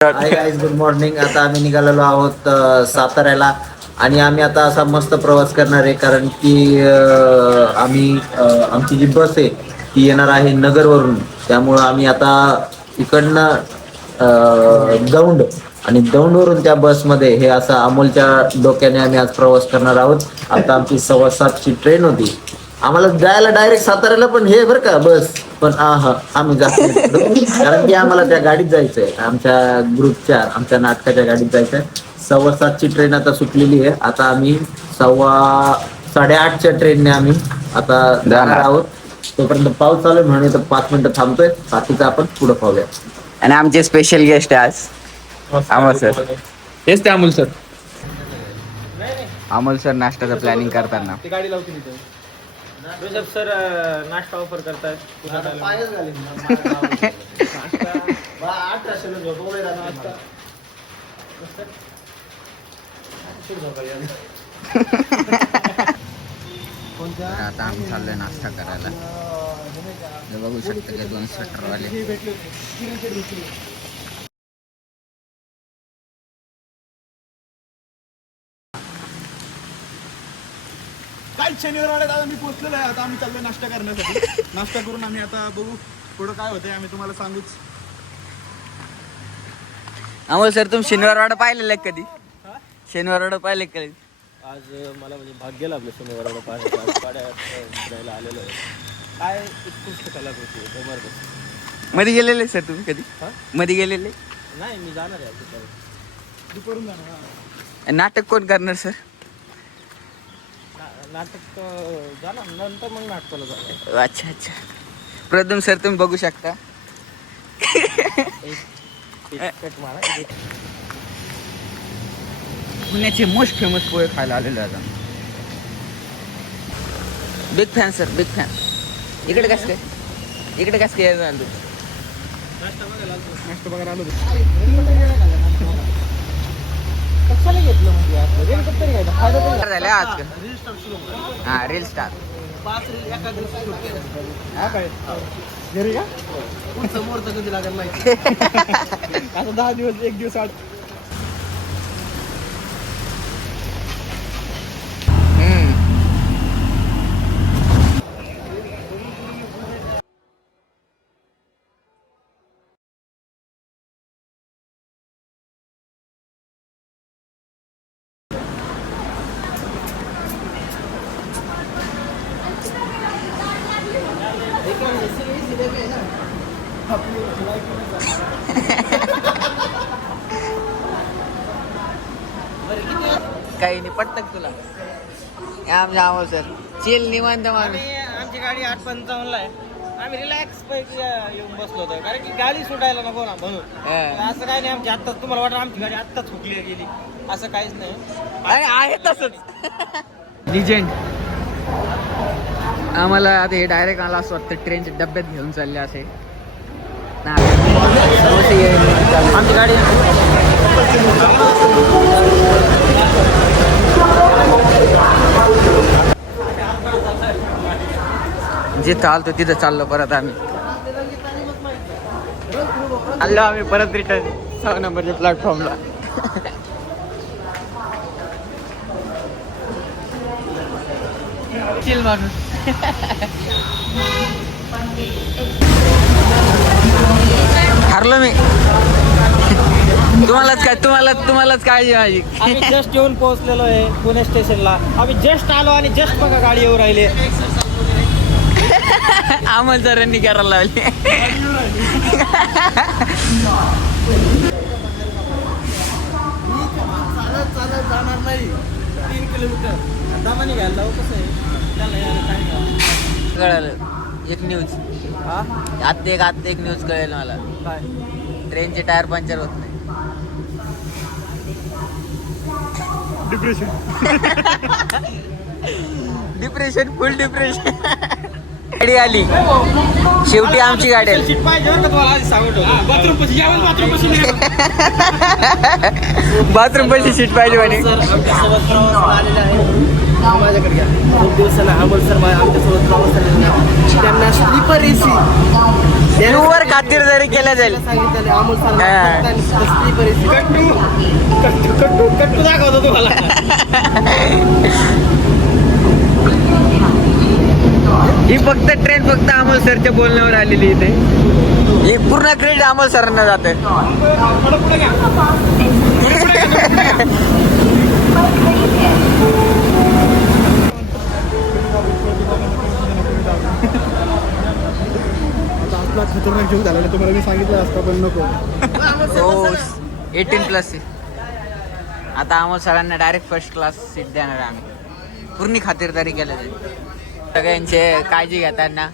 Hi guys, good morning. आता आम्ही निघालेलो आहोत साताऱ्याला आणि आम्ही आता असा मस्त प्रवास करणार आहे कारण की आमची जी बस आहे ती येणार आहे नगरवरून. त्यामुळं आम्ही आता इकडनं दौंड आणि दौंडवरून त्या बसमध्ये हे असं अमोलच्या डोक्याने आम्ही आज प्रवास करणार आहोत. आता आमची 7:15ची ट्रेन होती. आम्हाला जायला डायरेक्ट साताऱ्याला पण हे बरं का बस, पण आम्ही जात नाही कारण की आम्हाला त्या गाडीत जायचंय, आमच्या नाटकाच्या गाडीत जायचंय. 7:15ची ट्रेन आता सुटलेली आहे. आता आम्ही 7:30च्या ट्रेनने आम्ही आता जाणार आहोत. तोपर्यंत पाऊस चालू आहे म्हणून तर 5 मिनिटं थांबतोय. बाकीचं आपण पुढे पाहूया. आणि आमचे स्पेशल गेस्ट आहे आज अमोल सर. हेच ते अमोल सर. अमोल सर नाश्त्याचं प्लॅनिंग करताना गाडी लावते तिथे. ऋषभ सर नाश्ता ऑफर करतायत. आता आम्ही चाललोय नाश्ता करायला. हे बघू शकता की 2 स्वेटरवाले. काल शनिवारवाड्यात आता मी पोहोचलेलो आहे. आता आम्ही चाललोय नाश्ता करण्यासाठी. नाश्ता करून आम्ही आता बघू पुढं काय होतंय, आम्ही तुम्हाला सांगूच. अमोल सर, तुम्ही शनिवारवाडा पाहिलेलं आहे कधी? शनिवारवाडा पाहिले कधी? आज मला म्हणजे भाग्य लाभलं शनिवारला पाड्याला आलेलो आहे. काय उत्कृष्ट कलाकृती आहे, जबरदस्त. मध्ये गेलेले सर तुम्ही कधी? मध्ये गेलेले नाही, मी जाणार आहे दुपारून जाणार. नाटक कोण करणार सर? नाटक जाणार नंतर, मग नाटकाला जाणार. अच्छा अच्छा. प्रथम सर तुम्ही बघू शकता. पुण्याचे मोस्ट फेमस पोहे खायला आलेलो आहे. Big fan sir, big fan. इकडे कसं काय झालं? नाश्ता बघायला आलो. कशाला घेतलं म्हणजे रेनकोट तरी घ्यायचा, फायदा तरी घ्यायचा. झालं आज का? हा, रील स्टार. 5 रील एका दिवसात शूट केलं. हा काय घरी का? पुढचं मोरचं कधी लागेल माहिती. आता 10 दिवस, 1 दिवस आड. काही नाही पटत तुला. आमच्या अमोल सर चिल निवांत माणूस. आमची गाडी 8:55 आहे. आम्ही रिलॅक्स पैकी येऊन बसलो होतो कारण की गाडी सुटायला नको ना म्हणून. असं काही नाही, आमची आत्ताच तुम्हाला वाटतं आमची गाडी आत्ताच सुटली गेली, असं काहीच नाही. आहे तसंच लिजेंड. आम्हाला आता हे डायरेक्ट आला असं वाटतं ट्रेनच्या डब्यात घेऊन चालले असे. आमची गाडी जिथं आलतो तिथं चाललो परत आम्ही. आलो आम्ही परत रिटर्न 6 नंबरच्या प्लॅटफॉर्मला. चिल माणूस. हरलो मी. तुम्हालाच काळजी माझी. आम्ही जस्ट येऊन पोहोचलेलो आहे पुणे स्टेशनला. आम्ही जस्ट आलो आणि जस्ट बघा गाडी येऊ राहिली. अमोल सरांनी करायला लावली. चालत जाणार नाही. 3 किलोमीटर दमाने घ्यायला लावू. कसं आहे त्याला यायला टाइम कळालं एक न्यूज. आत्ता एक न्यूज कळेल मला. काय? ट्रेनचे टायर पंक्चर होत नाही. डिप्रेशन फुल डिप्रेशन. गाडी आली शेवटी, आमची गाडी आली. सीट पाहिजे बरं का तुम्हाला आधी सांगतो. बाथरूम पाशी यावं, बाथरूम पाशी बाथरूम पाशी सीट पाहिजे म्हणे. सर आमच्या सोबत प्रवासाला आलेले आहे. माझ्याकडे घ्या. खूप दिवसांना अमोल सर आमच्यासोबत प्रवास झालेला त्यांना स्लीपर एसी प्युअर खातिरदारी केल्या जाईल. सांगितलं अमोल सर हा. स्लीपर एसी कट्टू दाखवतो तुम्हाला. ही फक्त ट्रेन फक्त अमोल सरच्या बोलण्यावर आलेली इथे. ही पूर्ण क्रेडिट अमोल सरांना जाते. आपला खतरनाक जीव झालेला तुम्हाला मी सांगितलं असतं पण नको. हो 18+ आता अमोल सरांना डायरेक्ट फर्स्ट क्लास सीट देणार आहे आम्ही. पूर्ण खातिरदारी केल्या जाईल. सगळ्यांचे काळजी घेताना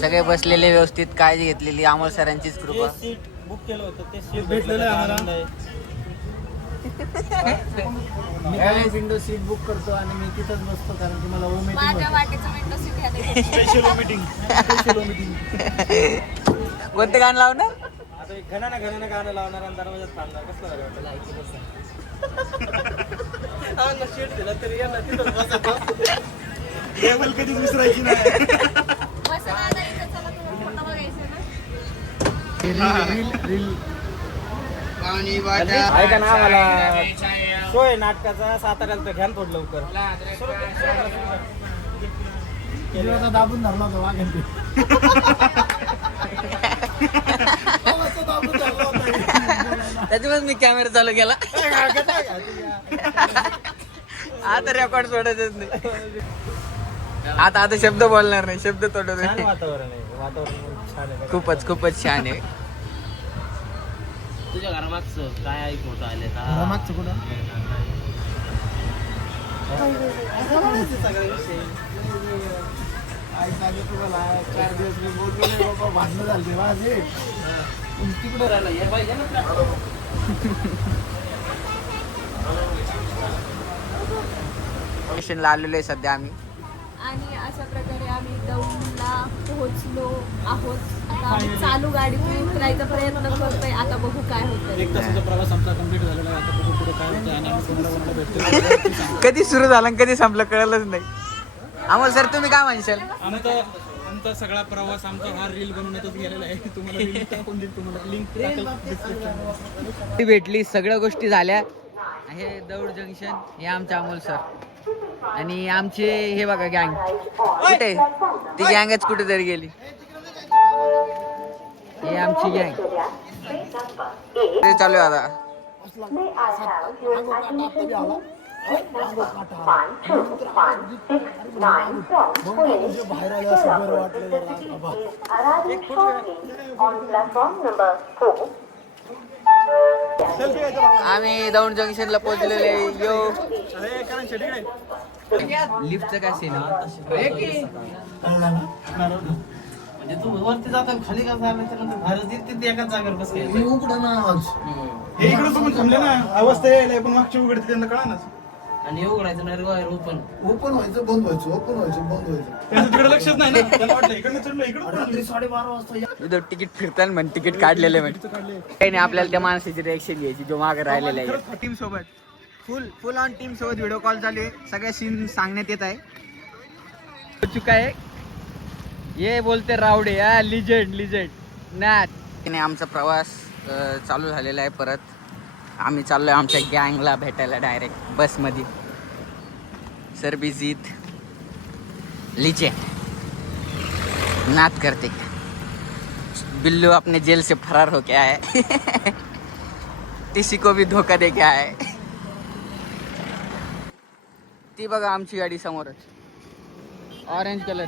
सगळे बसलेले व्यवस्थित काळजी घेतलेली अमोल सरांचीच कृपा. सीट बुक केलं होतं ते सीट भेटलेलं आहे आम्हाला. मी विंडो सीट बुक करतो आणि मी तिथंच बसतो कारण की मला माझ्या वाटेचं विंडो सीट घ्यायला स्पेशल मीटिंग. कोणते गाणं लावणार? आता एक घणानं गाणं लावणार आणि दरवाजात थांबणार. कसलं बरं वाटलं लाईकी बस सीट दिला तरी या ना तिथंच बसा. लेवल कधीच विसरायची नाही. बसा ना, आता इथं चला तुम्हाला फोटो बघायचे ना. ऐका ना आम्हाला शो आहे नाटकाचा साताऱ्याला तर घ्यान थोडं लवकर. दाबून धरला होता वाघ. त्याच्यामुळे मी कॅमेरा चालू केला. आता रेकॉर्ड सोडायचंच नाही. आता शब्द बोलणार नाही, शब्द तोडत छान नाही. वातावरण आहे. वातावरण छान आहे. खूपच छान आहे. तुझ्या घरामागचं काय ऐक होतं आले का? मागचं कुठं आई सांगत तुम्हाला 4 दिवस मी बोललो नाही बाबा, भांडणं झाली माझे. तिकडे राहिला हे पाहिजे ना. स्टेशनला आलेलो आहे सध्या आम्ही. आणि अशा प्रकारे आम्ही दौंडला पोहोचलो आहोत. आता आम्ही चालू गाडीतून उतरायचा प्रयत्न करतोय. आता बघू काय होतं. 1 तासाचा प्रवास आमचा कंप्लीट झालेला आहे. आता बघू पुढे काय होतं आणि आम्ही कोणाला भेटतो. कधी सुरू झालं आणि कधी संपलं कळलंच नाही. अमोल सर तुम्ही काय म्हणशाल? आमचा सगळा प्रवास आमचा हा रील बनवण्यातच गेलेला आहे. तुम्हाला लिंक टाकून देईल, तुम्हाला लिंक भेटली, सगळ्या गोष्टी झाल्या. हे दौड जंक्शन, हे आमचे अमोल सर आणि आमचे हे बघा गँग. कुठे ती गँगच कुठेतरी गेली. हे आमची गँग चालू आहे आता. बाहेर आलं असं बरं वाटलं. आम्ही दौंड जंक्शनला पोहोचलेले. लिफ्टचं काय सीन म्हणजे तू वरती जाता खाली का झालं त्यानंतर भारत तिथे एकाच जागेवर बसायचं. उघडं ना हे इकडं तुम्ही थांबले ना, अवस्था यायला पण मागची उघडते त्यांना कळा ना. आणि उघडायचं नाही रे ओपन. ओपन व्हायचं बंद व्हायचं, ओपन व्हायचं बंद व्हायचं. त्यांचं तिकडे लक्षच नाही ना. त्यांना वाटलं इकडनं चढलं इकडं. रात्री 12:30 वाजता इथं तिकीट फिरताना म्हण तिकीट काढलेलं आहे म्हणजे काही नाही. आपल्याला त्या माणसाची रिएक्शन घ्यायची जो मागे राहिलेला आहे. टीम सोबत फुल ऑन टीम सोबत व्हिडिओ कॉल चालू आहे. सगळ्या सीन सांगण्यात येत आहे. हो चुका आहे ये बोलते रावडे. लिजेंड नाथ. आमचा प्रवास चालू झालेला आहे. परत आम्ही चाललोय आमच्या गँगला भेटायला डायरेक्ट बसमध्ये. सर बिजीत लिजेंड नाथ करते बिल्लू अपने जेल से फरार हो गया है. किसी को भी धोखा दे गया है. ती बघा आमची गाडी समोरच ऑरेंज कलर.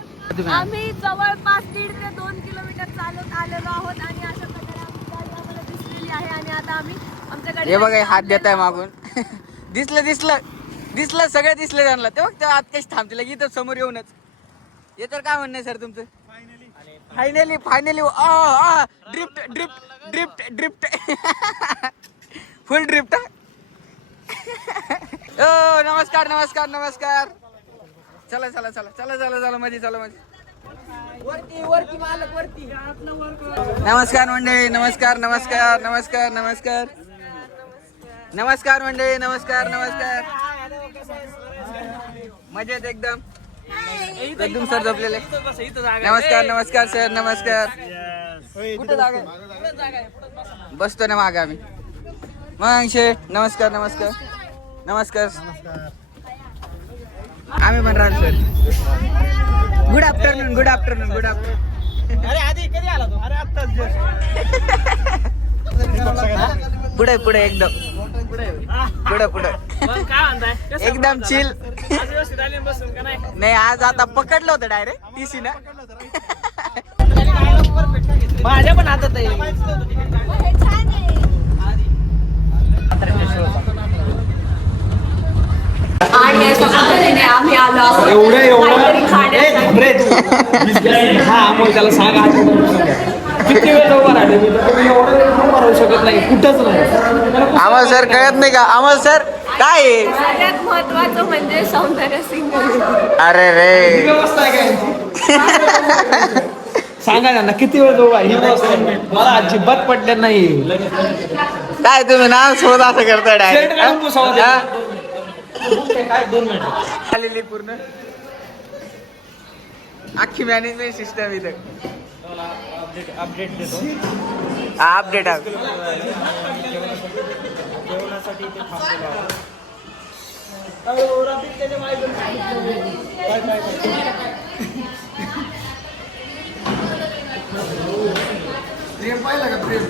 आम्ही जवळपास 1.5 ते 2 किलोमीटर चालत आलेलो आहोत आणि अशा प्रकारे आमची गाडी आम्हाला दिसलेली आहे. आणि आता आम्ही आमच्या हे गाडीला बघा हात देत आहे मागून. दिसलं सगळं दिसलं त्यांना. ते बघ आत कशी थांबतील इथं समोर येऊनच. हे तर काय म्हणणं आहे सर तुमचं? Finally drift full drift. ओ नमस्कार. चला मध्ये वरती मालक वरती. नमस्कार मंडळी. नमस्कार. नमस्कार मंडळी, नमस्कार नमस्कार. मजेत एकदम. एकदम सर झोपलेले. नमस्कार नमस्कार सर नमस्कार. कुठे जागा आहे? बसतो ना मागे आम्ही. मग शेठ नमस्कार नमस्कार नमस्कार. आम्ही पण राहतो sir. Good afternoon good afternoon good afternoon. अरे आधी कधी आला तू? अरे आत्ताच पुढे पुढे एकदम पुढे पुढे मग काय म्हणताय? कसं एकदम चिल. आज व्यवस्थित आले ना बसून का नाही? नाही आज आता पकडलं होतं डायरेक्ट टीसी ना. माझ्या पण हातात आहे. हे छान आहे. आणि अशा पद्धतीने आम्ही आलो आहोत काहीतरी खाण्यासाठी. हा मग त्याला सांगा किती वेळ उभा राहिले मी तर तुम्ही एवढं उभा राहू शकत नाही कुठंच नाही. आम्हाला सर कळत नाही का? आम्हाला सर काय आहे? सगळ्यात महत्वाचं म्हणजे सौंदर्य सिंगल. अरे रे व्यवस्था आहे काय? सांगा ना किती वेळ उभा आहे? ही व्यवस्था मला अजिबात पडल्या नाही. काय तुम्ही ना शोध असं करताय शर्ट घालून पुसावं ते. डायरेक्ट काय 2 मिनिट आलेली पूर्ण अख्खी मॅनेजमेंट सिस्टम इथं. अपडेट देतो. अपडेट जेवणासाठी ते थांबलेलो आहोत. रात्री त्याच्या मागे काय प्रेम पाहिलं का प्रेम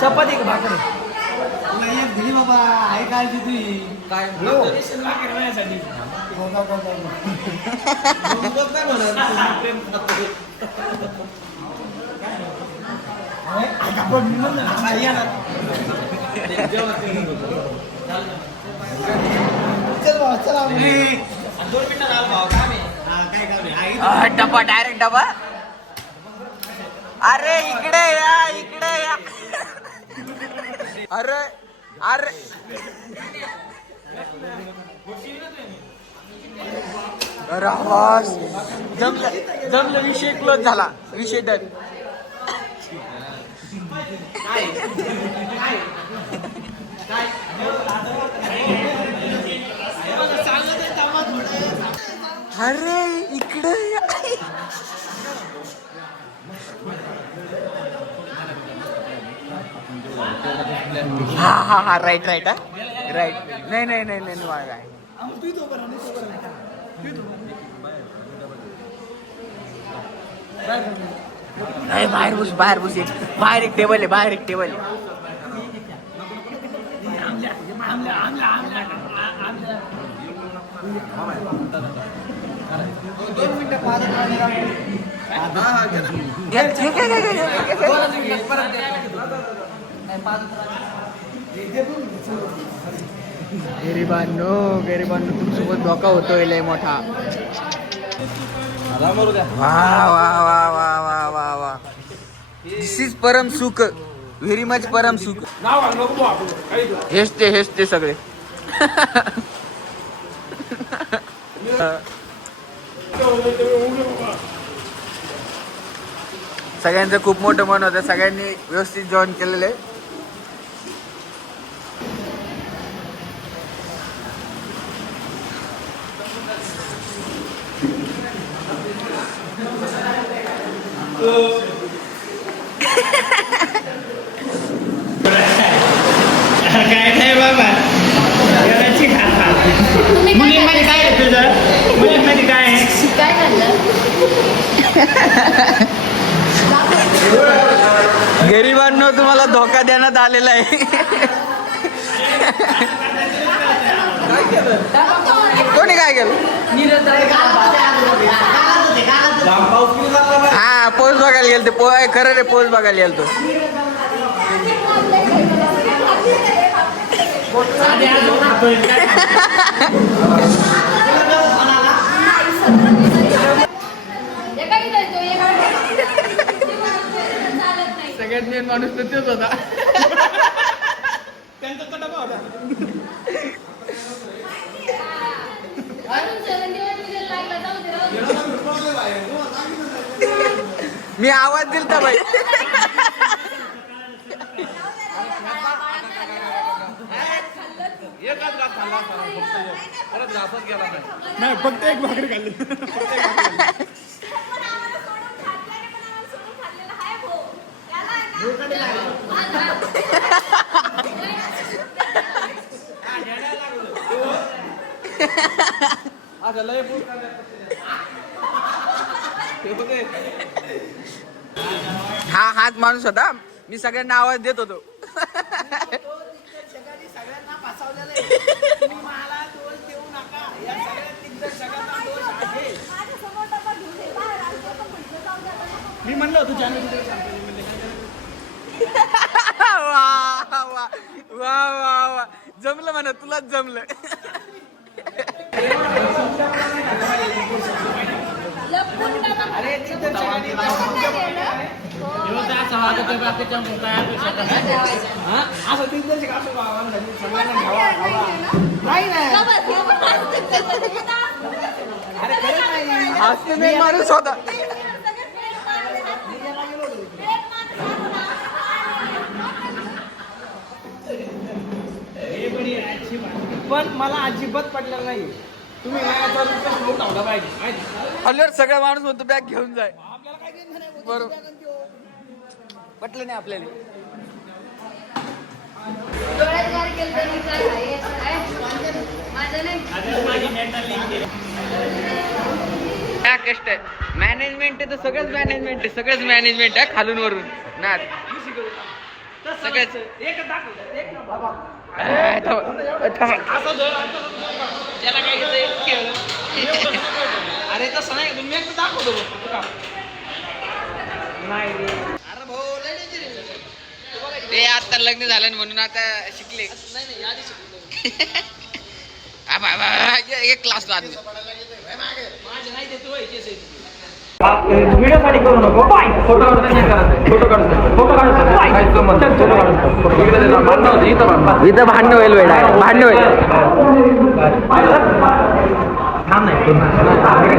चपाती का भाकर दिली बाबा आहे काळजी तुझी काय डबा डायरेक्ट डबा. अरे इकडे या इकडे या. अरे अरे अरे आवाज जमलं जमलं. विषय क्लोज झाला. विषय डन. अरे इकडे या. हा हा हा राईट राईट हा राईट. नाही नाही नाही नाही काय नाही. बाहेर बस बाहेर बस. बाहेर एक टेबल आहे. बाहेर एक टेबल आहे. गरिबांनो गरिबांनो तुमच्यासोबत धोका होतोय लय मोठा. वा वा वा वा वा वा वा. दिस इज परम सुख. व्हेरी मच परम सुख. हेच ते सगळे. सगळ्यांचं खूप मोठं मन होतं. सगळ्यांनी व्यवस्थित जेवण केलेलं आहे. काय नाही बाबा घराची खाता. मुलींमध्ये काय आहे तुझं? मुलींमध्ये काय आहे? काय झालं? गरिबांनो तुम्हाला धोका देण्यात आलेला आहे. कोणी काय केलं? हा पोस्ट बघायला गेल ते. खरं रे पोस्ट बघायला गेल तो. सगळ्यात मेन माणूस तर तोच होता. त्यांचा तो डबा होता. मी आवाज दिलता बाई. नाही फक्त एक भाकरी खाल्ली. हाच माणूस होता. मी सगळ्यांना आवाज देत होतो. सगळ्यांना फसवलेलं आहे. तुम्ही मला दोष देऊ नका. या सगळ्या दिग्दर्शकांना दोष आहे. मी म्हणलं होतं चॅनल वा वा वा वा वा जमलं म्हणा तुलाच जमलं. अरे दिग्दर्शकांनी असं दिग्दर्शक असं सगळ्यांना नाही अरे खरंच नाही. हाच मेन माणूस होता. पण मला अजिबात पडलेलं नाही. तुम्ही ठेवला पाहिजे. हल्ल्यावर सगळा माणूस म्हणतो बॅग घेऊन जाय. आपल्याला काय घेणं नाही. बरोबर पटलं नाही आपल्याला. काय कष्ट आहे. मॅनेजमेंट आहे तर सगळंच मॅनेजमेंट आहे. सगळंच मॅनेजमेंट आहे खालून वरून ना सगळ्याच. अरे तसं नाही. तुम्ही एकदा दाखवतो नाही रे. अरे भाऊ लय danger आहे. ते आता लग्न झालं ना म्हणून आता शिकले. नाही आधी शिकलो. एक क्लास आदमी. माझे नाही देतो केस आहे. व्हिडिओ साठी करू नको फोटो इथं भांडण होईल वेळा. भांडण होईल.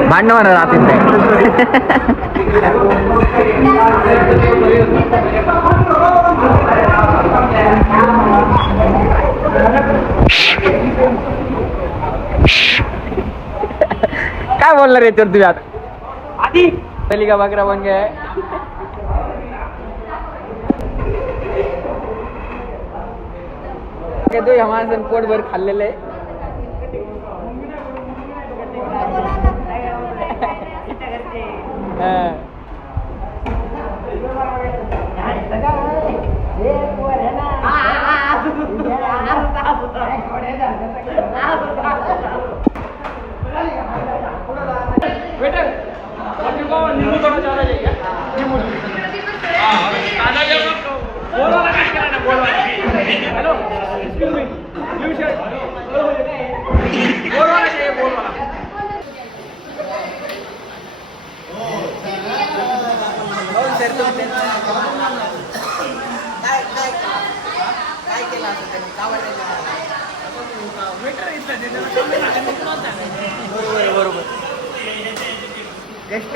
भांडण होणार राहतील काय बोलणार याच्यावर तुम्ही आता. आधी चली का बकरा बन गया है. तो हमारे पोटभर खाल्लेलं आहे. काय केलं असं त्यांनी बरोबर कष्ट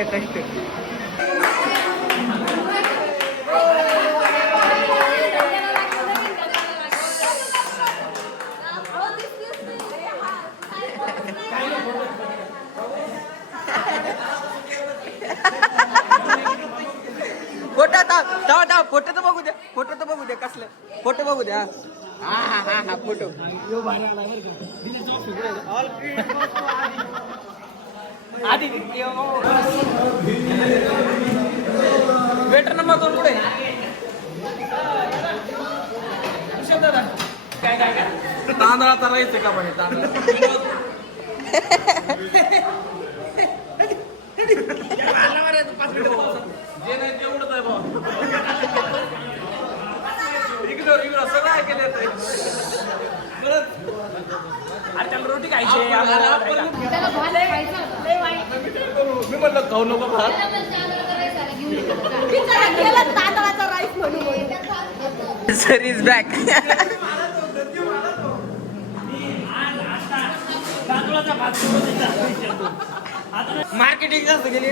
फोटो तर बघू द्या कसलं फोटो बघू द्या. हा फोटो आधी वेटर नंबर 2 पुढे. काय तांदळाचा राईस आहे का म्हणे तांदळा. जे नाही तेवढंच आहे भाऊ. इकडं सगळं ऐकलं येतंय. परत अरे त्याला त्याला भात खायचा होता. मी म्हणलं खाऊ नको भात. बिचारा गेला तांदळाचा राईस म्हणून. Sir is back. मार्केटिंग जास्त गेली.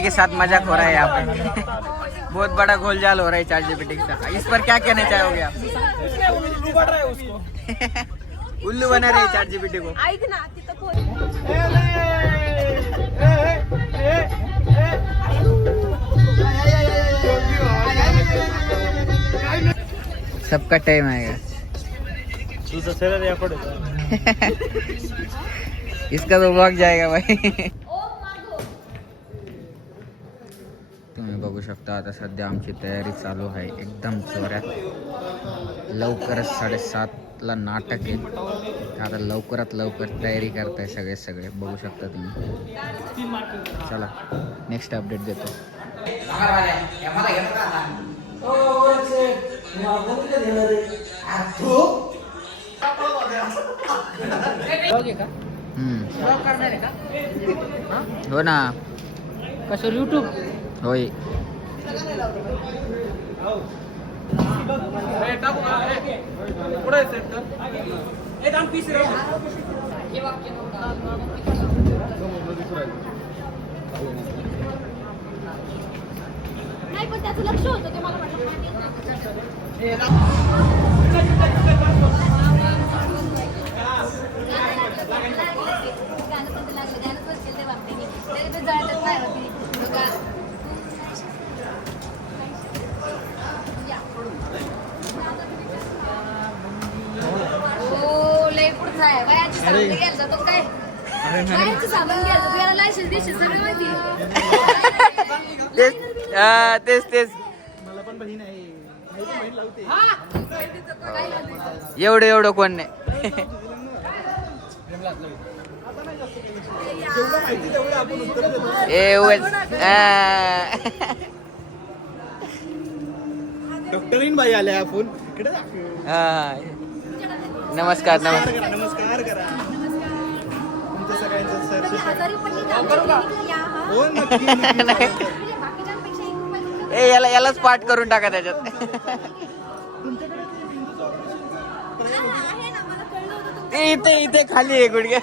के साथ मजाक हो रहा है यहाँ पे. बहुत बड़ा गोलजाल हो रहा है ChatGPT के साथ. इस पर क्या कहना चाहोगे आप? उल्लू बन रहा है उसको. उल्लू बना रहे ChatGPT को. ऐक ना तिथं कोण सबका टाइम आएगा. तुझं सरळ रेकॉर्ड होतं. इसका तो ब्लॉग जाएगा भाई. तुम्ही बघू शकता आता सध्या आमची तयारी चालू आहे एकदम जोरात. लवकरच 7:30ला नाटक आहे. आता लवकरात लवकर तयारी करताय सगळे बघू शकता तुम्ही. चला नेक्स्ट अपडेट देतो. हो ना. कशावर युट्यूब होय. नाही पण त्याचं लक्ष होतं ते मला वाटलं. तेच एवढं कोण नाही. डॉक्टरीन बाई आल्या आपण इकडे दाखव. नमस्कार. नमस्कार करा. तुमचं सगळ्यांचं हो नक्की. यालाच पाठ करून टाका त्याच्यात. इथे खाली आहे गुडघे.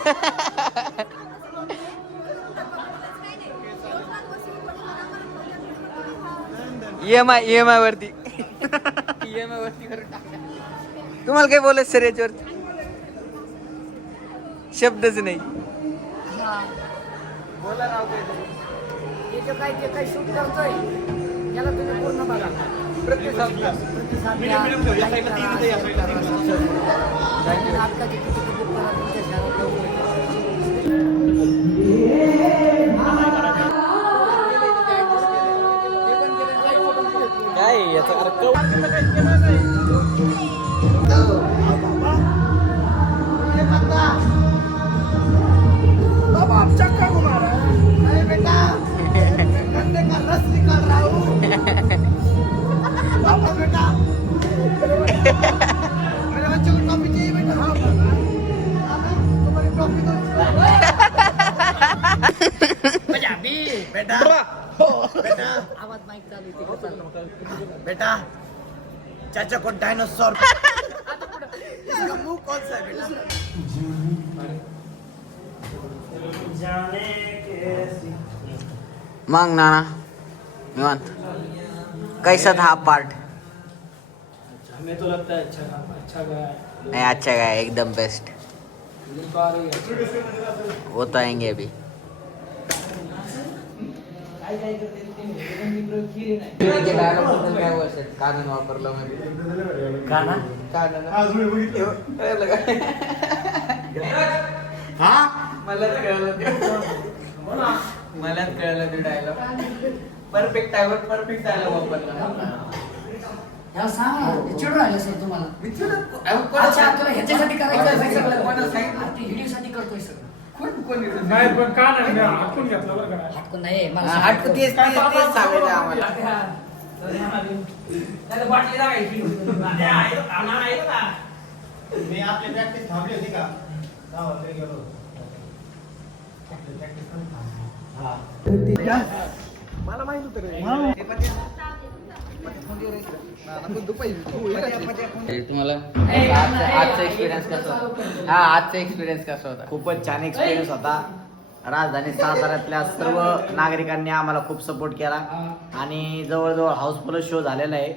EMI वरती करून टाका. तुम्हाला काय बोलायचं सर याच्यावरती? शब्दच नाही. काय शूट करतोय याला तुम्ही पूर्ण बघा. प्रतिसाद द्या. नाटकाची तिकीट बुक करा तुमच्या शहरात काय याचा आवाज माईक चालू आहे, तिकडे चालू. बेटा चाचा को डायनासोर मुंह कौन सा है बेटा मग नाना निवांत कैसा था पार्ट? हमें तो लगता है अच्छा गया नहीं अच्छा गया एकदम बेस्ट. वो तो आएंगे अभी. कानून वापरलं मलाच कळलं ते डायलॉग. परफेक्ट टायवर परफेक्ट डायलॉग वापरला. ह्याला सांगा ना, चिडून राहिलं सर तुम्हाला. अच्छा तुला ह्याच्यासाठी करायचं आहे सगळं. व्हिडिओसाठी करतोय सर. नाही पण का नाही हाकून घेतलं बरं का. हटकून नाही मला हटकू तेच सांगायचं आम्हाला. बाटली लागायची मी आपली प्रॅक्टिस थांबली होती का गेलो मला माहित होतं रे. तुम्हाला आजचा एक्सपिरियन्स कसा होता? हा आजचा एक्सपिरियन्स कसा होता? खूपच छान एक्सपिरियन्स होता. राजधानी साताऱ्यातल्या सर्व नागरिकांनी आम्हाला खूप सपोर्ट केला आणि जवळजवळ हाऊसफुल शो झालेला आहे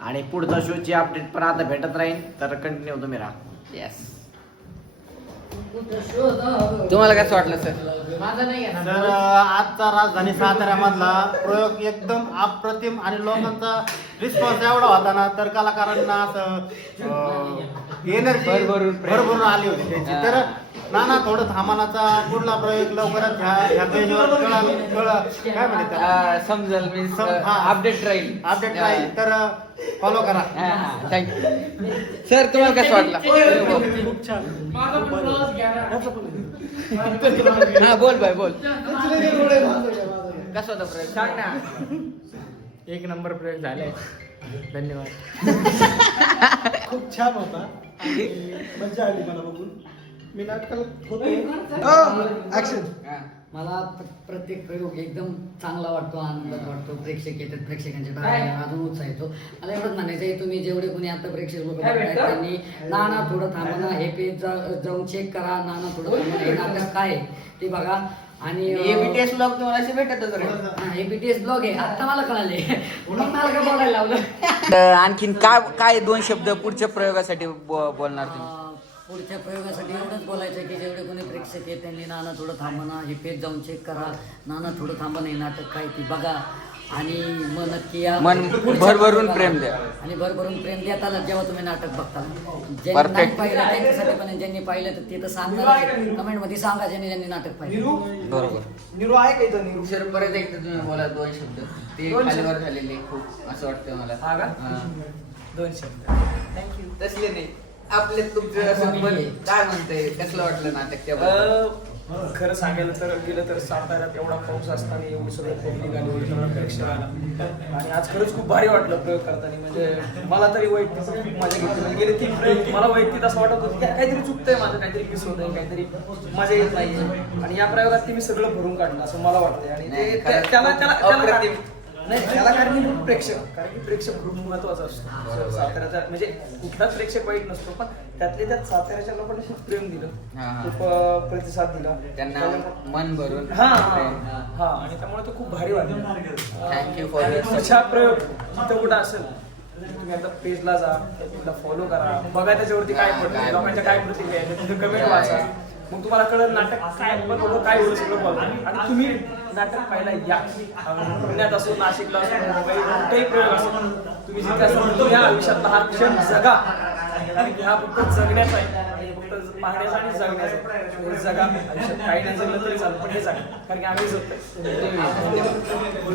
आणि पुढचा शोची अपडेट पण आता भेटत राहील तर कंटिन्यू तुम्ही राहा. येस. तुम्हाला कसं वाटलं सर? माझा नाही आहे तर आजचा राजधानी साताऱ्यामधला प्रयोग एकदम अप्रतिम आणि लोकांचा रिस्पॉन्स एवढा होता ना तर कलाकारांना असं एनर्जी भरभरून आली होती त्यांची. तर नाना थोडं थांबानाचा पुढला प्रयोग लवकरच ह्या पेजवर काय म्हणतात समजेल मी हा. अपडेट राहील. अपडेट राहील तर फॉलो करा. Thank you sir. तुम्हाला कसं वाटलं? खूप छान. हा बोल बाय बोल. कसं होता प्रयोग सांग ना. एक नंबर प्रयोग झाले. धन्यवाद. खूप छान होता आणि मजा आली मला बघून. मी नाटकाला होतो. ऍक्शन. मला प्रत्येक प्रयोग एकदम चांगला वाटतो, आनंदात वाटतो. प्रेक्षक येतात, प्रेक्षकांच्या टाळ्या अजून उत्साह येतो. मला एवढंच म्हणायचं आहे, तुम्ही जेवढे कोणी आता प्रेक्षक लोक बघतायत त्यांनी नाना थोडं थांबा, हे पेज जाऊन चेक करा. नाना थोडं थांबा, हे नाटक काय आहे ते बघा. आणि एबीटीएस ब्लॉग तुम्हाला असे भेटतच राहील. एबीटीएस ब्लॉग आहे, आता मला कळाले. म्हणून मला काय बोलायला लावलं. आणखीन काय दोन शब्द पुढच्या प्रयोगासाठी बोलणार तुम्ही? पुढच्या प्रयोगासाठी एवढंच बोलायचं की जेवढे कोणी प्रेक्षक आहेत त्यांनी नाना थोडं थांबा, हे पेज जाऊन चेक करा. नाना थोडं थांबा, हे नाटक काय ती बघा आणि मग नक्की या. मन भरभरून प्रेम द्या. आणि भरभरून प्रेम देत आला जेव्हा तुम्ही नाटक बघता. ज्यांनी नाही पाहिलं त्यांच्यासाठी पण, ज्यांनी पाहिलं तर ते तर सांगणार. कमेंट मध्ये सांगा ज्यांनी नाटक पाहिलं. बरोबर. निरू आहे का इथं निरू? सर परत एकदा तुम्ही बोला दोन शब्द. ते खालीवर झालेले खूप असं वाटतं मला. हा. दोन शब्द. थँक्यू. तसले नाही आपले तुमचं असं मन काय म्हणतंय, कसलं वाटलं नाटक त्याबद्दल? खरं सांगायला तर गेलं तर साताऱ्यात एवढा पाऊस असताना एवढी सगळं पब्लिक आली, एवढी सगळं प्रेक्षक आला आणि आज खरंच खूप भारी वाटलं प्रयोग करताना. म्हणजे मला तरी वैयक्तिक खूप मजा घेतली. म्हणजे गेले 3 प्रयोग मला वैयक्तिक असं वाटत होतं की काहीतरी चुकतंय माझं, काहीतरी मिस होतंय, काहीतरी मजा येत नाही. आणि या प्रयोगात ते मी सगळं भरून काढलं असं मला वाटतंय. आणि ते त्याला नाही त्याला कारण की प्रेक्षक, कारण की प्रेक्षक खूप महत्वाचा असतो साताऱ्याचा. म्हणजे कुठलाच प्रेक्षक वाईट नसतो, पण त्यातले त्यात साताऱ्याच्या लोकांनी खूप प्रेम दिलं, खूप प्रतिसाद दिला त्यांना मन भरून. हा आणि त्यामुळे तो खूप भारी वाटलं. थँक्यू फॉर पुढचा प्रयोग जिथं कुठं असेल तुम्ही आता पेजला जा, पेजला फॉलो करा, बघा त्याच्यावरती काय पडतं, लोकांच्या काय प्रतिक्रिया आहे, तिथे कमेंट वाचा. मग तुम्हाला कळलं नाटक काय, पण लोक काय एवढं सगळं बोलतात. आणि तुम्ही नाटक पाहायला या. पुण्यात असो, नाशिकला असो, मुंबई, कुठेही प्रयोग असो, तुम्ही जिथे असाल या आयुष्यातला हा क्षण जगा. कारण की हा फक्त जगण्याचा आहे, फक्त पाहण्याचा आणि जगण्याचा आहे. हे जगा आयुष्यात काही नाही जगलं तरी चालतं, पण हे जगा, कारण की आम्ही जगतोय.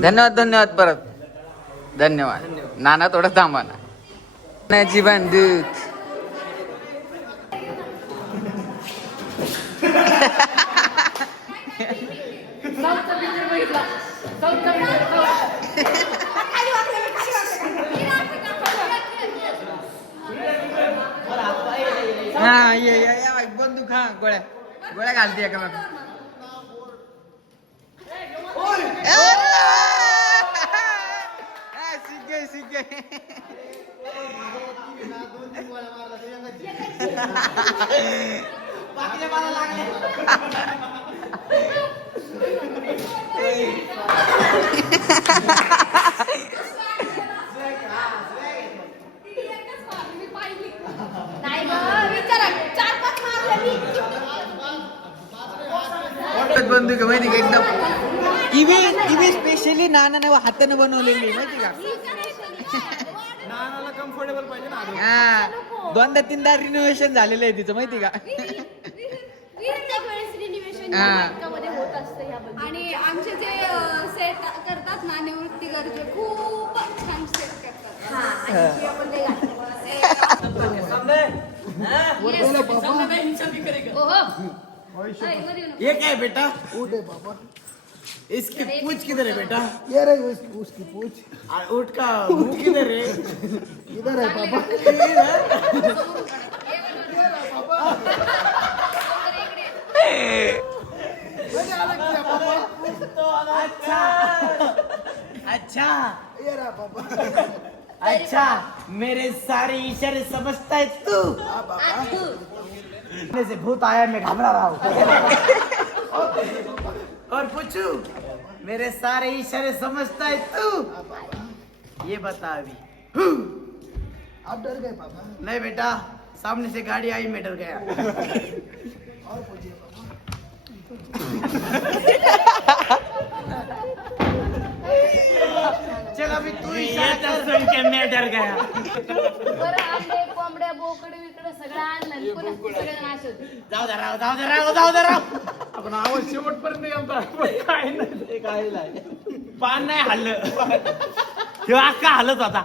धन्यवाद धन्यवाद परत धन्यवाद. नाना थोडं थांबा ना. नाची बंदूक हा ये बंदूक हा गोळ्या गोळ्या घालते एका सिगे सिगे नाही गं, विचारा. 4-5 मारले मी. बंदूक माहिती का एकदम इवे स्पेशली नानाने हाताने बनवलेली माहिती का. नानाला कम्फर्टेबल पाहिजे ना. हा 2दा-3दा रिनोव्हेशन झालेलं आहे तिचं माहिती का. प्रत्येक वेळेस रिनोव्हेशन हा. नाटकामध्ये होत असतं ह्या बद्दल. आणि आमचे जे सेट करतात ना निवृत्ती गरजे खूप छान सेट करतात. हा आणि आपण ते घालतो. ये क्या है बेटा? इसकी पूछ किधर है बेटा? ये रे उसकी पूछ और ऊँट का मुंह किधर है? इधर है पापा. अच्छा ये रहा पापा. अच्छा मेरे सारे इशारे समझता है तू. मेरे से भूत आया, मैं घबरा रहा हूँ. और पूछू मेरे सारे इशारे समझता है तू. ये बता अभी. आप डर गए पापा. नहीं बेटा, सामने से गाड़ी आई, मैं डर गया. और पूछिए पापा. चल अभी तू इशारा कर. सुन के मैं डर गया. बरं अंडे कोंबड्या बोकड विकड सगळं आणलं सगळं नाश होते. जाऊ दे राव, जाऊ दे राव, जाऊ दे राव. आपण आवाज शेवटपर्यंत गेलता, पण काय नाही. पान नाही हल्लं. तेव्हा अख्खा हलत होता.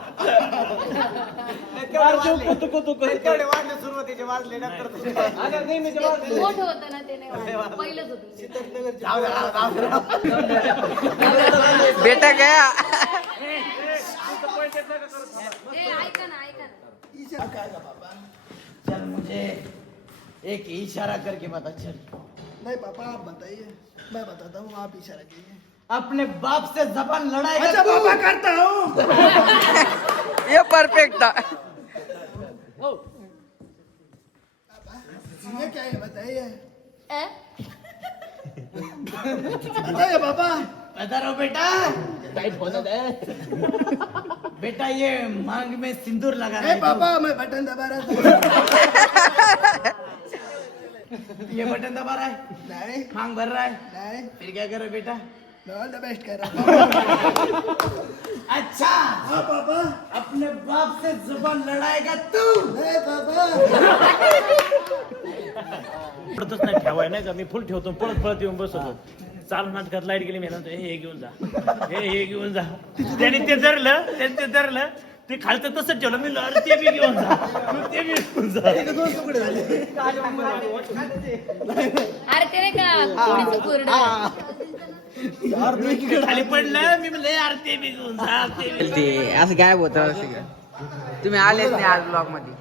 तेवढे वाजले सुरुवातीचे, वाजले नंतर मोठं होतं ना ते नाही वाटत. पहिलंच होतं. जाऊ दे राव, जाऊ दे राव. बेटा गया. ए ऐका ना ऐका ना. चल मुझे एक इशारा करके बता. चल नहीं पापा आप बताइए. मैं बताता हूँ, आप इशारा कीजिए. अपने बाप से जबान लड़ाएगा. अच्छा पापा करता हूँ. ये परफेक्ट था. ये क्या है बताइए. ए? बताइए पापा. बता रहा हूँ बेटा. बेटा ये मांग में सिंदूर लगा रहा नहीं है. पापा मैं बटन दबा रहा था. ये बटन दबा रहा है, नहीं मांग भर रहा है. नहीं फिर क्या करे बेटा? मैं ऑल द बेस्ट कर रहा हूँ. अच्छा हाँ पापा. अपने बाप से जुबान लड़ाएगा तू. नहीं पापा. पडतच नाही ठेवाय नाही का. मी फुल ठेवतो, पळत पळत येऊन बसतो. चालू नाटकात लाईट गेली, मी म्हणतो हे घेऊन जा, हे घेऊन जा. त्याने ते धरलं, ते खालचं तसंच ठेवलं. मी अरे ते बी घेऊन जा, ते बी घेऊन जा. अरे ते नाही का कोणीचं कोरडं. खाली पडलं, मी म्हणलं यार ते बी घेऊन जा, ते बी. ते असं गायब होतं. तुम्ही आलेच नाही आज ब्लॉग मध्ये.